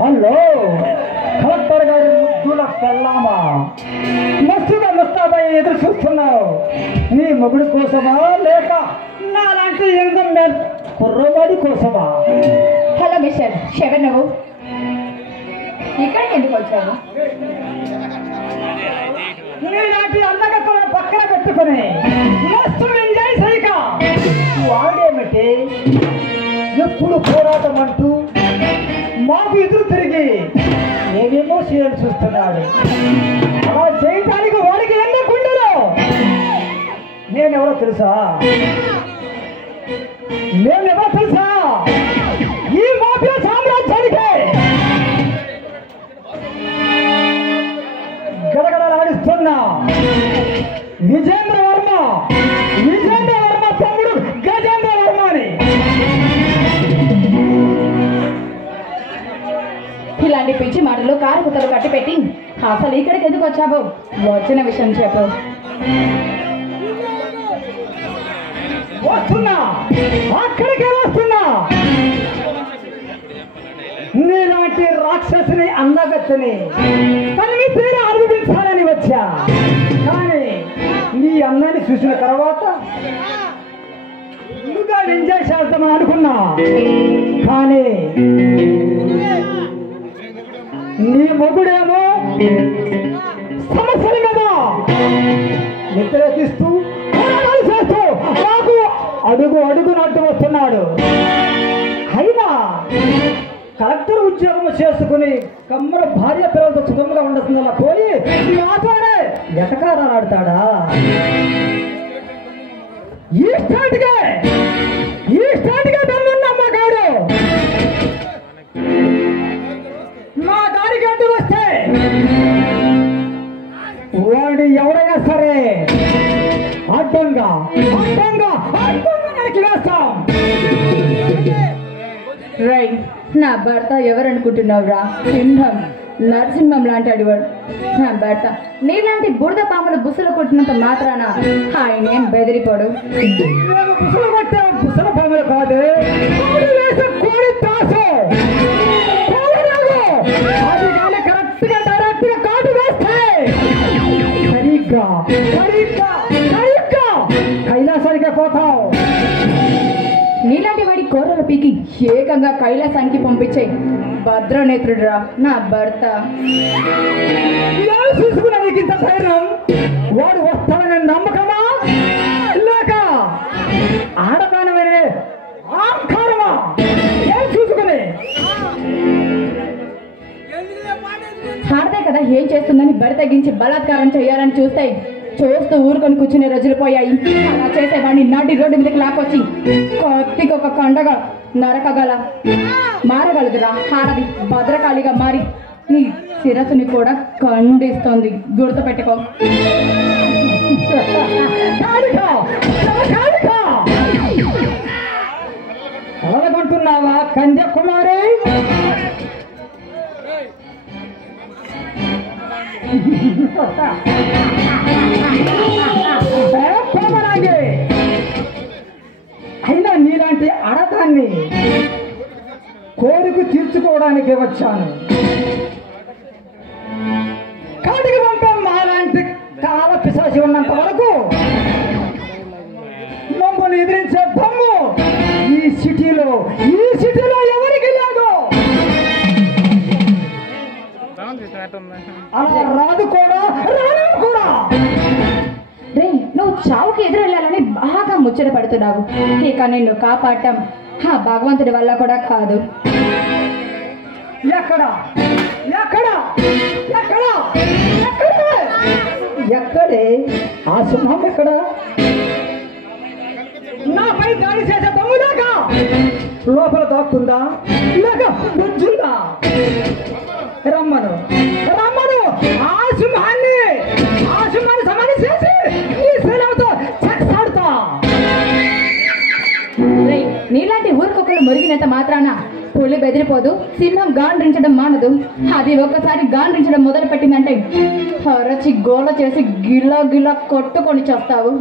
Hello collector గారి ముద్దుల పెళ్ళామా, మస్తుగా ముస్తాబై ఎదురు చూస్తున్నావు. నీ మొగుడు కోసమా లేక నాలాంటి యంగం కుర్రవాడి కోసమా? హలో మిస్టర్, ఎవరు నువ్వు? ఇక్కడికి ఎందుకు వచ్చావు? నీలాంటి అందగత్తలను పక్కన పెట్టుకుని మస్తు ఎంజాయ్ సైక వాడేమిటి ఎప్పుడు పోరాటం అంటూ మాకు ఎదురు తిరిగి ఏమేమో సీరియల్ చూస్తున్నాడు. అలా చేయటానికి వాడికి ఎన్ని గుండెలు. నేనెవరో తెలుసా? ఈ మాఫియా సామ్రాజ్యానికి గడగడలాడిస్తున్నా విజేంద్ర వర్మ తమ్ముడు గజేంద్ర వర్మ అని. ఇలాంటి పిచ్చి మాటలు కారు కుతలు కట్టిపెట్టి అసలు ఇక్కడికి ఎందుకు వచ్చావు? వచ్చిన విషయం చెప్పు. వస్తున్నా, అక్కడికే వస్తున్నా. నీలాంటి రాక్షసుని అందగత్తని తనని పేరు అనుభవించాలని వచ్చా. కానీ నీ అన్నాన్ని చూసిన తర్వాత ముందుగా ఎంజాయ్ చేద్దామని అనుకున్నా. కానీ నీ మొగుడేమో సమస్యల మీద వ్యతిరేకిస్తూ పోరాటాలు చేస్తూ నాకు అడుగునట్టు వస్తున్నాడు. అయినా కలెక్టర్ ఉద్యోగం చేసుకుని కమ్మల భార్య పిల్లలతో సుఖంగా ఉండతుందన్న పోయి మాట్లాడే ఎటకారాడుతాడా? ఈ స్టాండ్గా దన్నున్న మగాడు నా దారికి అడ్డు వస్తే వాడు ఎవరైనా సరే అడ్డంగా నరికి వేస్తాం. రైట్, నా భర్త ఎవరనుకుంటున్నావురా? సింహం, నరసింహం లాంటి అడివాడు నా భర్త. నీలాంటి బురద పాములు బుసలు కొట్టినంత మాత్రాన ఆయన ఏం బెదిరిపోడు. బుసల పాములు కాదు, కరెక్ట్గా కాటు వేస్తే సరిగ్గా కైలాసానికే పోతావు. నీలాంటి వాడి కోరలు పీకి ఏకంగా కైలాసానికి పంపించే భద్రనేత్రుడురా నా భర్త. చూసుకున్నా నీకు ఇంత ధైర్యం? వాడు వస్తాడని నమ్మకమా లేక ఆడదానమైన ఆంకారమా? ఏం చూసుకుని ఆడదే కదా ఏం చేస్తుందని బరి తగ్గించి బలాత్కారం చేయాలని చూస్తూ ఊరుకొని కూర్చునే రోజులు పోయాయి. అలా చేసేవాడిని నాటి రోడ్డు మీదకి లాక్కొచ్చి కత్తికి ఒక కండగా నరకగల మారగలదురా. ఆడది భద్రకాళిగా మారి నీ శిరస్సుని కూడా ఖండిస్తుంది, గుర్తుపెట్టుకో. అలాగంటున్నావా కన్యాకుమారి? అయినా నీలాంటి ఆడదాన్ని కోరిక తీర్చుకోవడానికి వచ్చాను. కాటికి పంపే మాలాంటి కాల పిశాచి ఉన్నంత వరకు మమ్మల్ని ఎదిరించే దమ్ము ఈ సిటీలో ఎవరికి లేదు. అలా రాదు కూడా. రే, నువ్వు చావుకి ఎదురెళ్ళాలని బాగా ముచ్చట పడుతున్నావు. ఇక నిన్ను కాపాడటం ఆ భగవంతుడి వల్ల కూడా కాదు. ఎక్కడే ఆ సింహం? ఎక్కడ? నాపై దాడి చేసే దమ్ములేక లోపల దాక్కుందా లేక బుజ్జుందా? రమ్మను ఆ సింహాన్ని సమాధి చేసి ఈ శీలంతో చక్సాడుతా. నీలాంటి ఊరికొకరు మురిగినంత మాత్రాన పులి బెదిరిపోదు, సింహం గాండ్రించడం మానదు. అది ఒక్కసారి గాండ్రించడం మొదలు పెట్టిందంటే అరచి గోళ చేసి గిలా కొట్టుకొని చేస్తావు.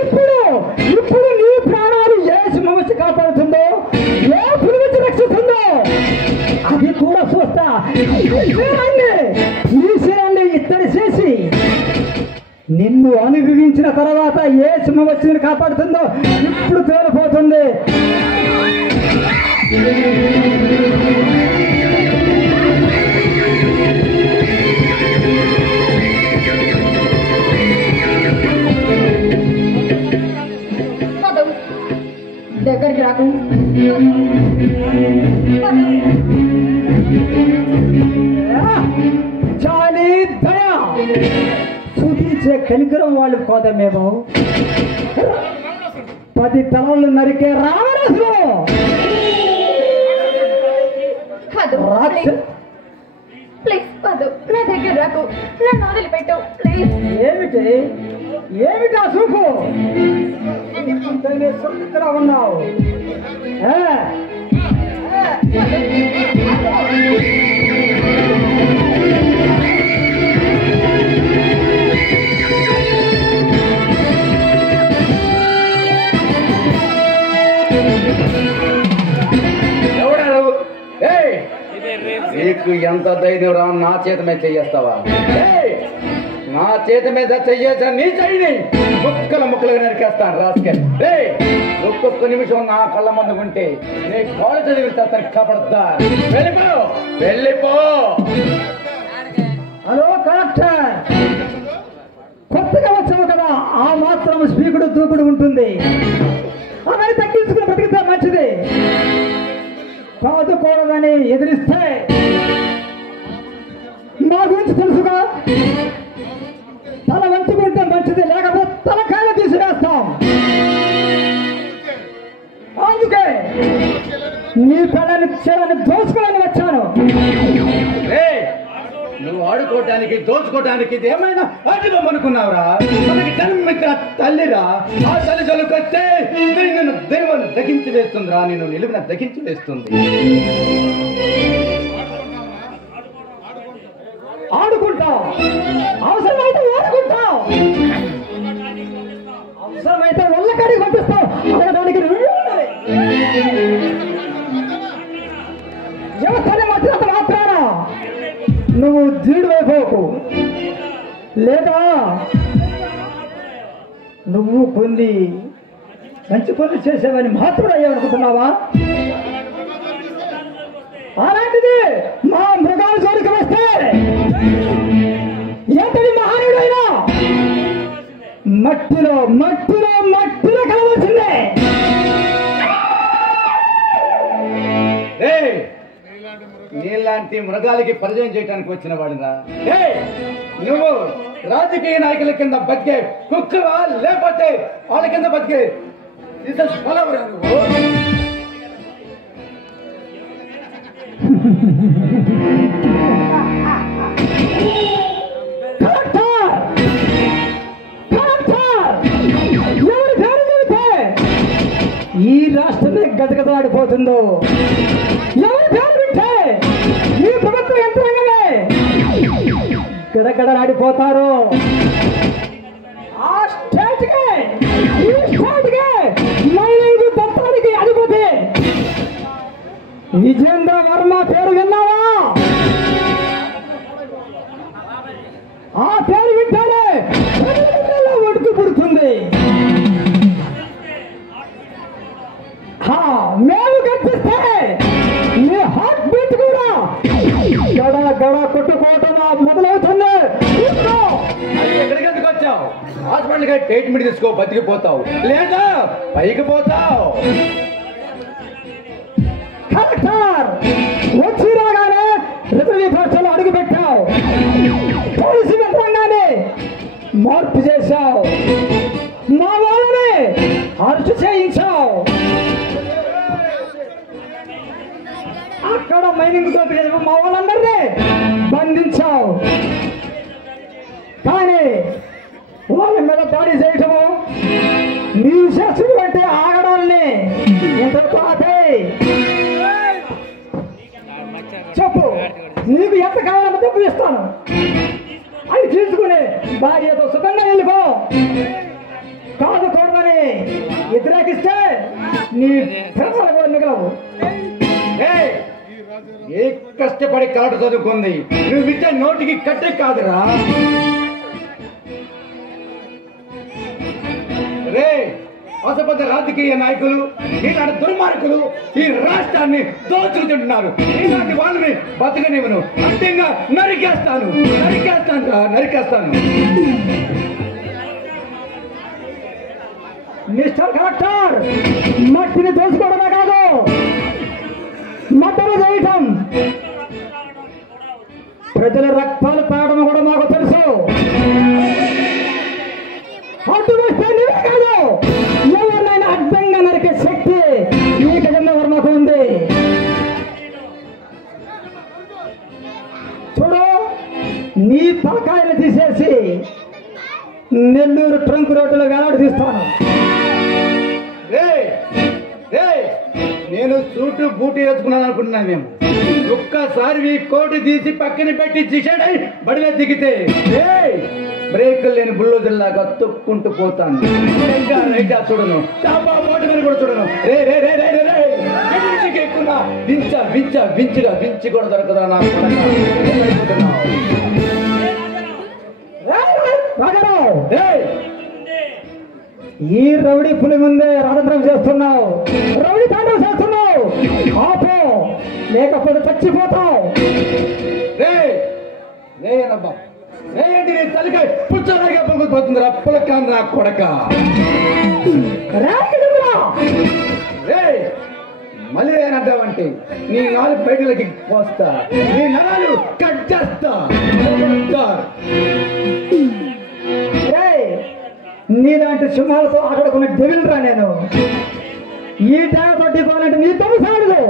ఇప్పుడు నిన్ను అనుభవించిన తర్వాత ఏ సింహం వచ్చింది కాపాడుతుందో ఇప్పుడు తేలిపోతుంది. దగ్గరికి రాకు. చాలి దయ చూపించే కనికరం వాళ్ళు కోదా మేము 10 తలలు నరికే రావణాసుడు. ప్లీజ్ పదు, నా దగ్గర రాకు, నన్ను వదిలిపెట్టు ప్లీజ్. ఏమిటి ఏమిటా చూపు? సుఖంగా ఉన్నావు. నీకు ఎంత ధైర్యం రా? నా చేత మీద చెయ్యేస్తావా? నా చేతి మీద చెయ్యేసా నీ చెయ్యి ముక్కలుగా నరికేస్తాను రాసుకెళ్ళి. ఒక్కొక్క నిమిషం నా కళ్ళ ముందు ఉంటే నీ కాళ్ళు చదివిస్తాను. కబడ్దా వెళ్ళిపో. హలో కలెక్టర్, కొత్తగా వచ్చావు కదా, ఆ మాత్రం స్పీకుడు దూకుడు ఉంటుంది. అవన్నీ తగ్గించుకుని బ్రతికితే మంచిది. కాదుకూడదని ఎదిరిస్తే మా గురించి తెలుసుగా, తల వంచుకుంటే మంచిది, లేకపోతే తలకాయలు తీసివేస్తాం. అందుకే నీ పిల్లని చీరని దోచుకోవాలని వచ్చాను. నువ్వు ఆడుకోవటానికి దోచుకోవటానికి ఇది ఏమైనా అడ్డుదం అనుకున్నావురా? మనకి జన్మించిన తల్లిరా. ఆ తల్లి జలుకొస్తే నిన్ను దైవం దగించి వేస్తుందిరా. నిన్ను నిలువున దగించి వేస్తుంది. ఆడుకుంటాం, అవసరమైతే ఆడుకుంటాం, అవసరమైతే ఒళ్ళకడికి పంపిస్తాం. అనడానికి వ్యవస్థని వచ్చినంత మాత్రాన నువ్వు జీడు అయిపోకు. లేదా నువ్వు కొన్ని మంచి పనులు చేసేవని మాత్రం అయ్యావనుకుంటున్నావా? అలాంటిది మా మృగాల జోలికి వస్తే ఎంతటి మహానుడైనా మట్టిలో మట్టిలో మట్టిలో కలవలసిందే. నీలాంటి మృగాలకి పరిచయం చేయడానికి వచ్చిన వాడిరా. నువ్వు రాజకీయ నాయకుల కింద బతికే కుక్కవా, లేకపోతే వాళ్ళ కింద బతికే పొలవరా నువ్వు? ఈ రాష్ట్రమే గదగదాడిపోతుందో, ఎవరి పేరు వింటే ఈ ప్రభుత్వ యంత్రాంగమే గడగడలాడిపోతారు. ఆ స్టేట్కే ఈ స్టేట్కే మైనింగ్ దత్తానికి అధిపతి విజేంద్ర వర్మ పేరు విన్నావా? ఆ పేరు వింటేనే ఒడుకు పుడుతుంది. మేము కనిపిస్తే మీ హార్ట్ బీట్ కూడా గడ గడ కొట్టుకోవటం మొదలవుతుంది. ఎక్కడికి ఎందుకు వచ్చావు? హాస్పిటల్గా ట్రీట్మెంట్ తీసుకో, బతికిపోతావు, లేదా పైకి పోతావు. కలెక్టర్ వచ్చి రాగానే రిజర్వ్ భాషలో అడుగు పెట్టావు. పోలీసు యంత్రాంగాన్ని మార్పు చేశావు. మా వాళ్ళని అరెస్ట్ చేయించావు. అక్కడ మైనింగ్ దోపిడీ మా వాళ్ళందరినీ బంధించావు. కానీ వాళ్ళ మీద దాడి చేయటము నీవు చేస్తున్న అంటే ఆగడాల్ని ఎంతవరకు ఆపేయ్. చెప్పు, నీకు ఎంత కావాలంటే డబ్బు ఇస్తాను. అది తీసుకుని భార్యతో సుఖంగా వెళ్ళిపో. కాదు కూడదని వ్యతిరేకిస్తే నీ పిల్లలు మిగలవు. ఏ కష్టపడి కలట చదువుకుంది, నువ్వు ఇచ్చే నోటికి కట్టే కాదురా. అసపద్ధ రాజకీయ నాయకులు ఇలాంటి దుర్మార్గులు ఈ రాష్ట్రాన్ని దోచుకుంటున్నారు. ఇలాంటి వాళ్ళని బతకనివ్వను, అంతంగా నరికేస్తాను. మిస్టర్ కలెక్టర్, మట్టిని దోచుకోవడమే కాదు, మట్టలు చేయటం, ప్రజల రక్తాలు తాగడం కూడా మాకు తెలుసు. అడ్డు వస్తే నీవే కాదు, ఎవరినైనా అడ్డంగా నరికే శక్తి ఈ గజంలో వర్మకు ఉంది. చూడు, నీ తలకాయలు తీసేసి నెల్లూరు ట్రంక్ రోడ్డులో వేలాడి తీస్తాను. నేను సూటు బూటు వేసుకున్నాను అనుకుంటున్నాను. మేము ఒక్కసారి ఈ కోటు తీసి పక్కన పెట్టి జిషడై బడిలో దిగితే బ్రేకులు లేని బుల్లోజుల్లాగా తొక్కుంటూ పోతాను. రైటా చూడను, కూడా చూడను. ఎక్కున్నా వించి కూడా దొరకదా నా రాజారావు, ఈ రౌడీ పులి ముందే రాజంత్రం చేస్తున్నావు, రౌడీ తాండవం చేస్తున్నావు. ఆపో, లేకపోతే చచ్చిపోతావు. ఏంటి నీ తల్లికాయ పుచ్చలాగా పొంగిపోతుంది రా పులక నా కొడక. మళ్ళీ ఏనంటావంటే నీ నాలుగు బయటలకి పోస్తా, నీ నరాలు కట్ చేస్తా. నీలాంటి సింహాలతో ఆడుకునే డెవిల్రా నేను. ఈ టైంతో దిగాలంటే నీ తొమ్మిసార్లు.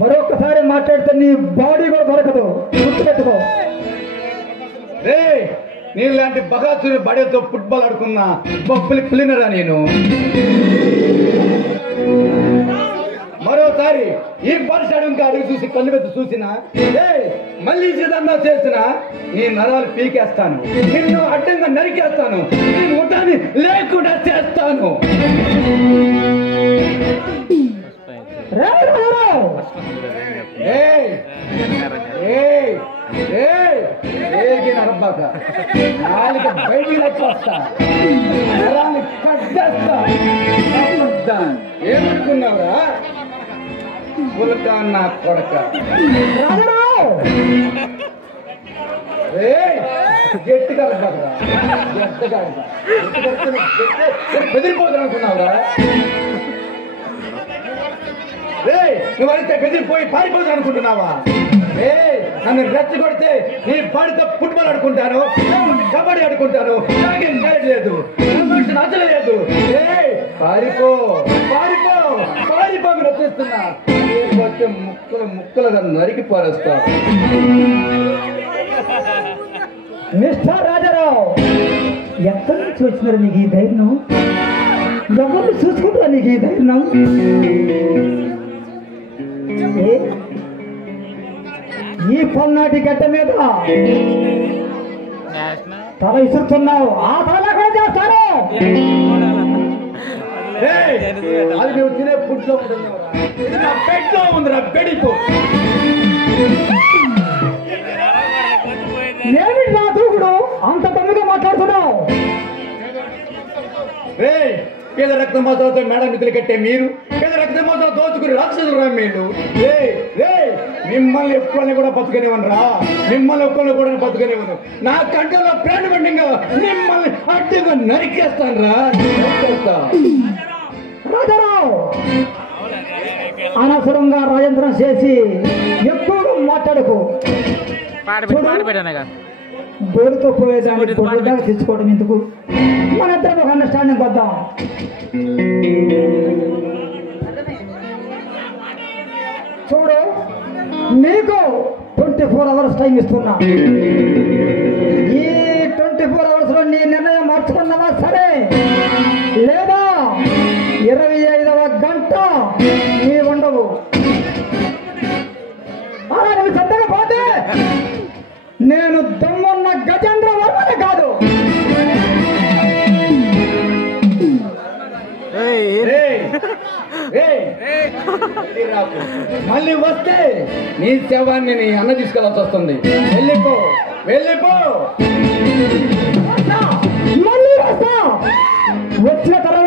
మరొకసారి మాట్లాడితే నీ బాడీ కూడా దొరకదు, గుర్తుపెట్టుకో. నీలాంటి బగాసుని బడితో ఫుట్బాల్ ఆడుకున్నా బొబ్బలి పిలినరా నేను. మరోసారి ఈ పరిసరం అడుగు చూసి కళ్ళు పెద్ద చూసినా మళ్ళీ చిదంగా చేసినా నీ నరాలు పీకేస్తాను, నిన్ను అడ్డంగా నరికేస్తాను, నీ ముఠాన్ని లేకుండా చేస్తాను. నరబాక నాలుగు బయటికి వస్తా, నరాన్ని కట్ చేస్తా. ఏమనుకున్నావురా పులక నా కొడక. గట్టిగా బెదిరిపోతాను అనుకున్నావురా? నువ్వైతే బెదిరిపోయి పారిపోతాను అనుకుంటున్నావా? నన్ను రెచ్చగొడితే నీ బాడితో ఫుట్బాల్ ఆడుకుంటాను, కబడ్డీ ఆడుకుంటాను, లేదు అసలు లేదు. పారిపో మీరు వచ్చేస్తున్నా, ముక్కలుగా నరికి పారేస్తా. మిస్టర్ రాజారావు, ఎక్కడి నుంచి వచ్చినారు నీకు ఈ ధైర్యం? ఎవరిని చూసుకుంటారా నీకు ఈ ధైర్యం? ఈ పల్నాటి గడ్డ మీద తల ఇసురుతున్నావు, ఆ తల కూడా చేస్తాను. అది నువ్వు తినే ఫుడ్ లో పెట్లో ఉందిరా, పెడిపో. ఏమిటి నా దూకుడు అంత తొమ్మిదిగా మాట్లాడుతున్నావు? పేద రక్త మోసాలతో మేడం మిత్రులు కట్టే మీరు, పేద రక్త మోసాలు దోచుకుని రాక్షసులు రా మీరు. మిమ్మల్ని ఒక్కరిని కూడా బతుకనివ్వను రా, మిమ్మల్ని ఒక్కరిని కూడా బతుకనివ్వను. నా కంటలో ప్రాణ బండిగా మిమ్మల్ని అడ్డుగా నరికేస్తాను రా. రాజారావు, అనవసరంగా రాజేంద్రం చేసి ఎక్కువగా మాట్లాడకు. గోరుతో పోయేదాన్ని గొడ్డదాకా తెచ్చుకోవడం ఎందుకు? మన ఇద్దరం ఒక అండర్స్టాండింగ్ వద్దాం. చూడు, నీకు 24 hours టైం ఇస్తున్నా. ఈ 24 hours లో నీ నిర్ణయం మార్చుకున్నావా సరే, లేదా 25వ గంట నీ ఉండవు. అలా నువ్వు సత్తగా పోతే నేను దమ్మున్న గజేంద్ర వర్మనే కాదు. మళ్ళీ వస్తే నీ శవాన్ని నీ అన్న తీసుకెళ్ళాల్సి వస్తుంది. వెళ్ళిపో మళ్ళీ వస్తా. వచ్చిన తర్వాత